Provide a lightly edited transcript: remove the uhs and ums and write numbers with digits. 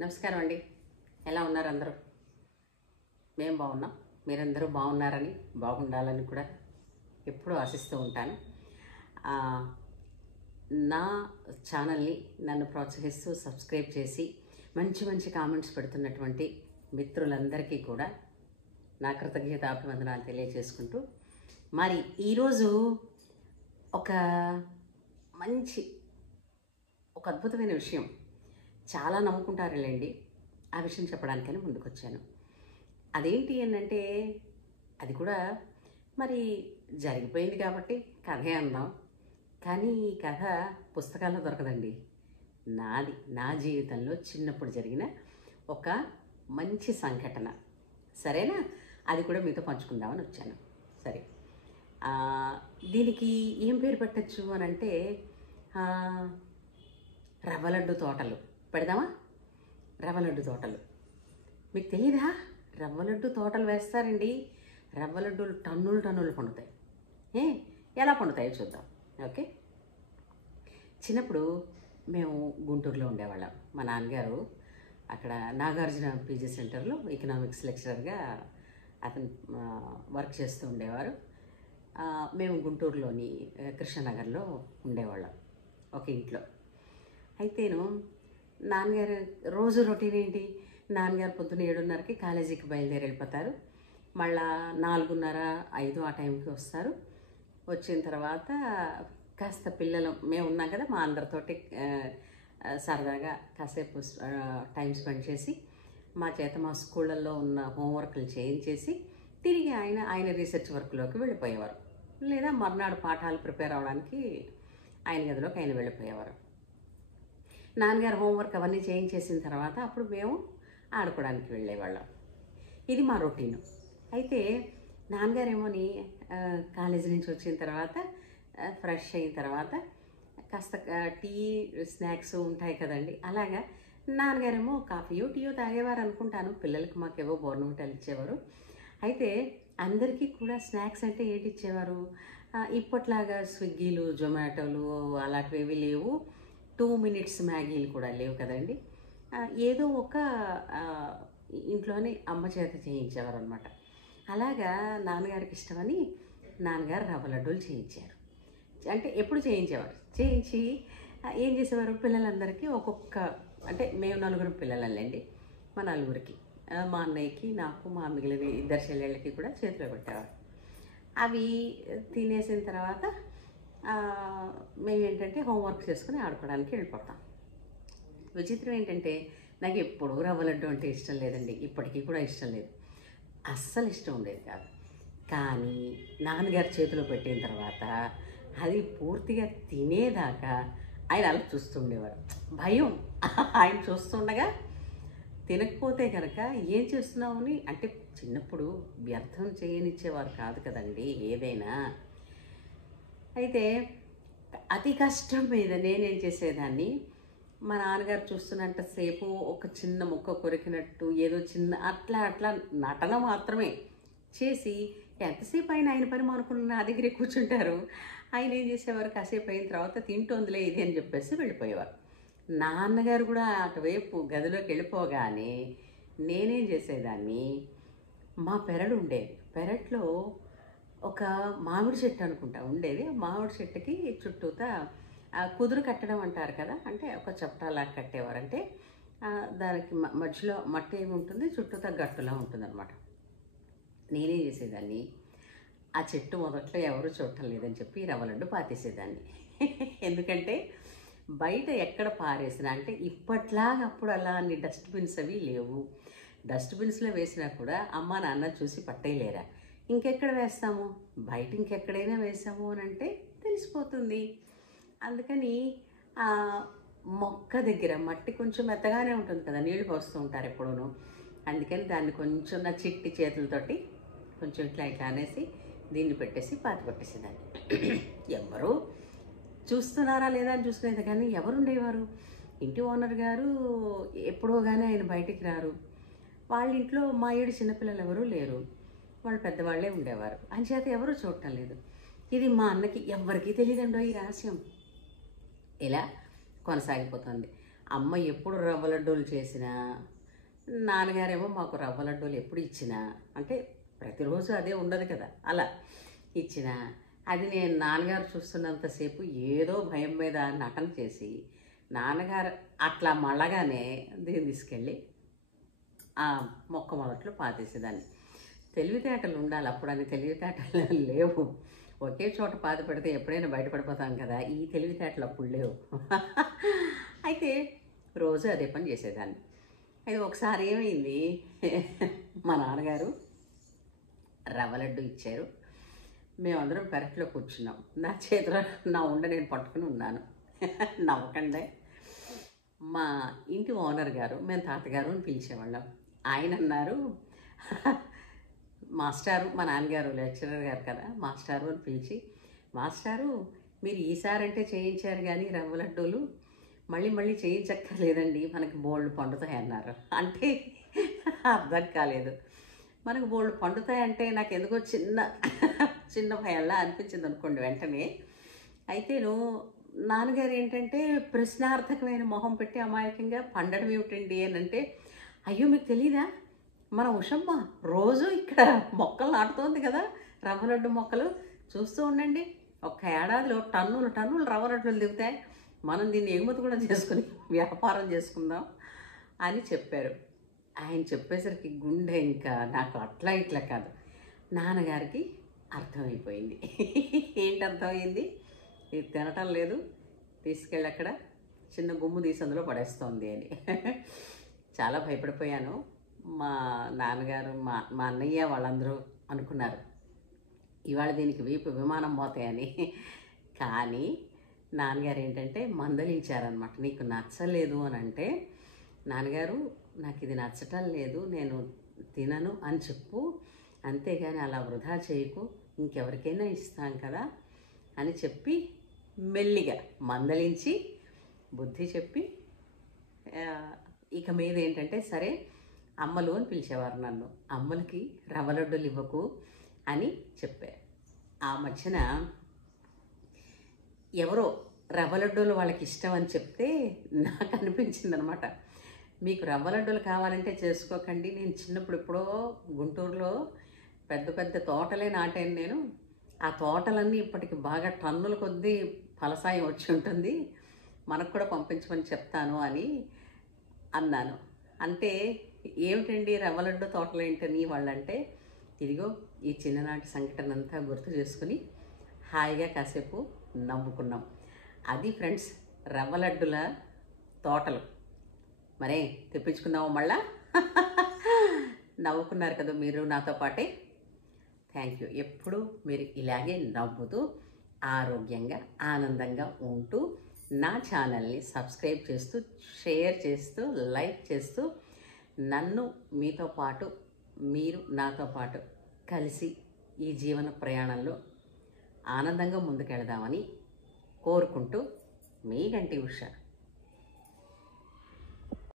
నమస్కారం అండి. ఎలా ఉన్నారు అందరూ? మేము బాగున్నాం. మీరందరూ బాగున్నారని, బాగుండాలని కూడా ఎప్పుడూ ఆశిస్తూ ఉంటాను. నా ఛానల్ని నన్ను ప్రోత్సహిస్తూ సబ్స్క్రైబ్ చేసి మంచి మంచి కామెంట్స్ పెడుతున్నటువంటి మిత్రులందరికీ కూడా నా కృతజ్ఞతాభివందనాలు తెలియజేసుకుంటూ, మరి ఈరోజు ఒక అద్భుతమైన విషయం, చాలా నమ్ముకుంటారులేండి, ఆ విషయం చెప్పడానికని ముందుకొచ్చాను. అదేంటి అంటే, అది కూడా మరి జరిగిపోయింది కాబట్టి కథే అందాం. కానీ ఈ కథ పుస్తకాల్లో దొరకదండి. నా జీవితంలో చిన్నప్పుడు జరిగిన ఒక మంచి సంఘటన. సరేనా? అది కూడా మీతో పంచుకుందామని వచ్చాను. సరే, దీనికి ఏం పేరు పెట్టచ్చు అని అంటే, రవ్వలడ్డు తోటలు పెడదామా? రవ్వలడ్డు తోటలు మీకు తెలీదా? రవ్వలడ్డు తోటలు వేస్తారండి. రవ్వలడ్డులు టన్నులు పండుతాయి. ఎలా పండుతాయో చూద్దాం. ఓకే, చిన్నప్పుడు మేము గుంటూరులో ఉండేవాళ్ళం. మా నాన్నగారు అక్కడ నాగార్జున పీజీ సెంటర్లో ఎకనామిక్స్ లెక్చరర్గా అతను వర్క్ చేస్తూ ఉండేవారు. మేము గుంటూరులోని కృష్ణనగర్లో ఉండేవాళ్ళం ఒక ఇంట్లో. అయితేను నాన్నగారు రోజు రొటీన్ ఏంటి, నాన్నగారు పొద్దున్న 7:30కి కాలేజీకి బయలుదేరి వెళ్ళిపోతారు. మళ్ళా 4:30-5 ఆ టైంకి వస్తారు. వచ్చిన తర్వాత కాస్త పిల్లలు మేము ఉన్నాం కదా, మా అందరితోటి సరదాగా కాసేపు టైం స్పెండ్ చేసి మా స్కూళ్ళల్లో ఉన్న హోంవర్క్లు చేయించేసి తిరిగి ఆయన రీసెర్చ్ వర్క్లోకి వెళ్ళిపోయేవారు. లేదా మర్నాడు పాఠాలు ప్రిపేర్ అవ్వడానికి ఆయన గదిలోకి ఆయన వెళ్ళిపోయేవారు. నాన్నగారు హోంవర్క్ అవన్నీ చేయించేసిన తర్వాత అప్పుడు మేము ఆడుకోవడానికి వెళ్ళేవాళ్ళం. ఇది మా రొటీను. అయితే నాన్నగారేమోని కాలేజీ నుంచి వచ్చిన తర్వాత ఫ్రెష్ అయిన తర్వాత కాస్త టీ స్నాక్స్ ఉంటాయి కదండి, అలాగా నాన్నగారేమో కాఫీయో టీయో తాగేవారు అనుకుంటాను. పిల్లలకి మాకేవో బోర్నవిటాలు ఇచ్చేవారు. అయితే అందరికీ కూడా స్నాక్స్ అంటే ఏంటి ఇచ్చేవారు? ఇప్పట్లాగా స్విగ్గీలు, జొమాటోలు అలాంటివి లేవు. 2 మినిట్స్ మ్యాగీలు కూడా లేవు కదండి. ఏదో ఒక ఇంట్లోనే అమ్మ చేత చేయించేవారు అనమాట. అలాగా నాన్నగారికి ఇష్టమని నాన్నగారు రవ్వ లడ్డూలు చేయించారు. అంటే ఎప్పుడు చేయించి ఏం చేసేవారు, పిల్లలందరికీ అంటే మేము 4 పిల్లలండి, మా 4కి, మా అన్నయ్యకి, నాకు, మా మిగిలిన 2 చెల్లెళ్ళకి కూడా చేతిలో పెట్టేవారు. అవి తినేసిన తర్వాత మేమేంటంటే హోంవర్క్ చేసుకుని ఆడుకోవడానికి వెళ్ళిపోతాం. విచిత్రం ఏంటంటే, నాకు ఎప్పుడూ రవ్వ లడ్డు అంటే ఇష్టం లేదండి. ఇప్పటికీ కూడా ఇష్టం లేదు, అస్సలు ఇష్టం ఉండేది కాదు. కానీ నాన్నగారి చేతిలో పెట్టిన తర్వాత అది పూర్తిగా తినేదాకా ఆయన అలా చూస్తుండేవారు. భయం, ఆయన చూస్తుండగా తినకపోతే కనుక ఏం చేస్తున్నావు అని, అంటే చిన్నప్పుడు వ్యర్థం చేయనిచ్చేవారు కాదు కదండి ఏదైనా. అయితే అతి కష్టం మీద నేనేం చేసేదాన్ని, మా నాన్నగారు చూస్తున్నంతసేపు ఒక చిన్న ముక్క కొరికినట్టు ఏదో చిన్న అట్లా నటన మాత్రమే చేసి, ఎంతసేపు ఆయన పని మానుకుని నా దగ్గరే కూర్చుంటారు. ఆయన ఏం చేసేవారు, కాసేపు అయిన తర్వాత తింటోందిలే ఇది అని చెప్పేసి వెళ్ళిపోయేవారు. నాన్నగారు కూడా అటువైపు గదిలోకి వెళ్ళిపోగానే నేనేం చేసేదాన్ని, మా పెరడు ఉండేది, పెరట్లో ఒక మామిడి చెట్టు అనుకుంటా ఉండేది. మామిడి చెట్టుకి చుట్టూతా కుదురు కట్టడం అంటారు కదా, అంటే ఒక చప్టాలా కట్టేవారు. అంటే దానికి మధ్యలో మట్టి ఏమి ఉంటుంది, చుట్టూతా గట్టులా ఉంటుందన్నమాట. నేనేం చేసేదాన్ని, ఆ చెట్టు మొదట్లో ఎవరు చూడటం లేదని చెప్పి రవ్వ లడ్డు పాతేసేదాన్ని. ఎందుకంటే బయట ఎక్కడ పారేసినా, అంటే ఇప్పట్లాగా అప్పుడు అలా అన్ని డస్ట్బిన్స్ అవి లేవు. డస్ట్బిన్స్లో వేసినా కూడా అమ్మ నాన్న చూసి పట్టేయలేరా. ఇంకెక్కడ వేస్తాము, బయట ఇంకెక్కడైనా వేసాము అని అంటే తెలిసిపోతుంది. అందుకని మొక్క దగ్గర మట్టి కొంచెం మెత్తగానే ఉంటుంది కదా, నీళ్లు పోస్తూ ఉంటారు ఎప్పుడూను. అందుకని దాన్ని కొంచెం నా చిట్టి చేతులతోటి కొంచెం ఇట్లా అనేసి దీన్ని పెట్టేసి పాతి పెట్టేసేదాన్ని. ఎవరు చూస్తున్నారా లేదా అని చూసుకునేది, కానీ ఎవరు ఉండేవారు, ఇంటి ఓనర్ గారు ఎప్పుడో కానీ ఆయన బయటికి రారు. వాళ్ళ ఇంట్లో మా 7 చిన్నపిల్లలు ఎవరూ లేరు, వాళ్ళు పెద్దవాళ్ళే ఉండేవారు. అంచేత ఎవరూ చూడటం లేదు. ఇది మా అన్నకి ఎవ్వరికీ తెలియదండో ఈ రహస్యం. ఇలా కొనసాగిపోతుంది. అమ్మ ఎప్పుడు రవ్వ లడ్డూలు చేసినా, నాన్నగారేమో మాకు రవ్వ లడ్డూలు ఎప్పుడు ఇచ్చినా, అంటే ప్రతిరోజు అదే ఉండదు కదా, అలా ఇచ్చిన అది నేను నాన్నగారు చూస్తున్నంతసేపు ఏదో భయం మీద నటన చేసి, నాన్నగారు అట్లా మళ్ళగానే దీన్ని తీసుకెళ్ళి ఆ మొక్క మొదట్లో పాతేసేదాన్ని. తెలివితేటలు ఉండాలి, అప్పుడు అని తెలివితేటలు లేవు. ఒకే చోట పాతి పెడితే ఎప్పుడైనా బయటపడిపోతాం కదా, ఈ తెలివితేటలు అప్పుడు లేవు. అయితే రోజు అదే పని చేసేదాన్ని. అయితే ఒకసారి ఏమైంది, మా నాన్నగారు రవ్వ లడ్డు ఇచ్చారు. మేమందరం పెరట్లో కూర్చున్నాం. నా చేతిలో నా నేను పట్టుకుని ఉన్నాను. నవ్వకండే. మా ఇంటి ఓనర్ గారు, మేము తాతగారు అని పిలిచేవాళ్ళం, ఆయన అన్నారు, మాస్టారు, మా నాన్నగారు లెక్చరర్ గారు కదా, మాస్టారు అని పిలిచి, మాస్టారు మీరు ఈసారంటే చేయించారు కానీ రవ్వ లడ్డూలు మళ్ళీ మళ్ళీ చేయించక్కర్లేదండి, మనకి బోళ్ళు పండుతాయి అన్నారు. అంటే అర్థం కాలేదు. మనకు బోళ్ళు పండుతాయంటే నాకు ఎందుకో చిన్న భయంలా అనిపించింది అనుకోండి వెంటనే. అయితేను నాన్నగారు ఏంటంటే ప్రశ్నార్థకమైన మొహం పెట్టి అమాయకంగా, పండడం ఏమిటండి అని అంటే, అయ్యో మీకు తెలీదా, మన ఉషమ్మ రోజు ఇక్కడ మొక్కలు నాటుతోంది కదా, రవ్వ లడ్డు మొక్కలు, చూస్తూ ఉండండి, ఒక్క ఏడాదిలో టన్నులు రవ్వ లడ్డులు దిగుతాయి, మనం దీన్ని ఎగుమతి కూడా చేసుకుని వ్యాపారం చేసుకుందాం అని చెప్పారు. ఆయన చెప్పేసరికి గుండె ఇంకా నాకు అట్లా ఇట్లా కాదు, నాన్నగారికి అర్థమైపోయింది. ఏంటి అర్థమైంది, ఇది తినటం లేదు, తీసుకెళ్ళి అక్కడ చిన్న గుమ్ము తీసి అందులో పడేస్తోంది అని. చాలా భయపడిపోయాను. మా నాన్నగారు, మా అన్నయ్య వాళ్ళందరూ అనుకున్నారు ఇవాళ దీనికి వీపు విమానం పోతాయని. కానీ నాన్నగారు ఏంటంటే మందలించారనమాట, నీకు నచ్చలేదు అని అంటే, నాన్నగారు నాకు ఇది నచ్చటం లేదు, నేను తినను అని చెప్పు, అంతేగాని అలా వృధా చేయకు, ఇంకెవరికైనా ఇస్తాం కదా అని చెప్పి మెల్లిగా మందలించి బుద్ధి చెప్పి, ఇక మీద ఏంటంటే సరే అమ్మలు అని పిలిచేవారు నన్ను, అమ్మలకి రవ్వ లడ్డూలు ఇవ్వకు అని చెప్పారు. ఆ మధ్యన ఎవరో రవ్వ లడ్డూలు వాళ్ళకి ఇష్టం అని చెప్తే నాకు అనిపించింది అనమాట, మీకు రవ్వ లడ్డూలు కావాలంటే చేసుకోకండి, నేను చిన్నప్పుడు ఎప్పుడో గుంటూరులో పెద్ద పెద్ద తోటలే నాటాను నేను, ఆ తోటలన్నీ ఇప్పటికి బాగా టన్నుల కొద్దీ ఫలసాయం వచ్చి ఉంటుంది, మనకు కూడా పంపించమని చెప్తాను అని అన్నాను. అంటే ఏమిటండి రవ్వ లడ్డు తోటలు ఏంటని వాళ్ళంటే, ఇదిగో ఈ చిన్ననాటి సంఘటన అంతా గుర్తు చేసుకుని హాయిగా కాసేపు నవ్వుకున్నాం. అది ఫ్రెండ్స్ రవ్వ లడ్డుల తోటలు. మరే తెప్పించుకుందాము మళ్ళా. నవ్వుకున్నారు కదా మీరు నాతో పాటే. Thank you. ఎప్పుడు మీరు ఇలాగే నవ్వుతూ ఆరోగ్యంగా ఆనందంగా ఉంటూ నా ఛానల్ని సబ్స్క్రైబ్ చేస్తూ, షేర్ చేస్తూ, లైక్ చేస్తూ, నన్ను మీతో పాటు, మీరు నాతో పాటు కలిసి ఈ జీవన ప్రయాణంలో ఆనందంగా ముందుకెళదామని కోరుకుంటూ, మీ గంటి ఉష.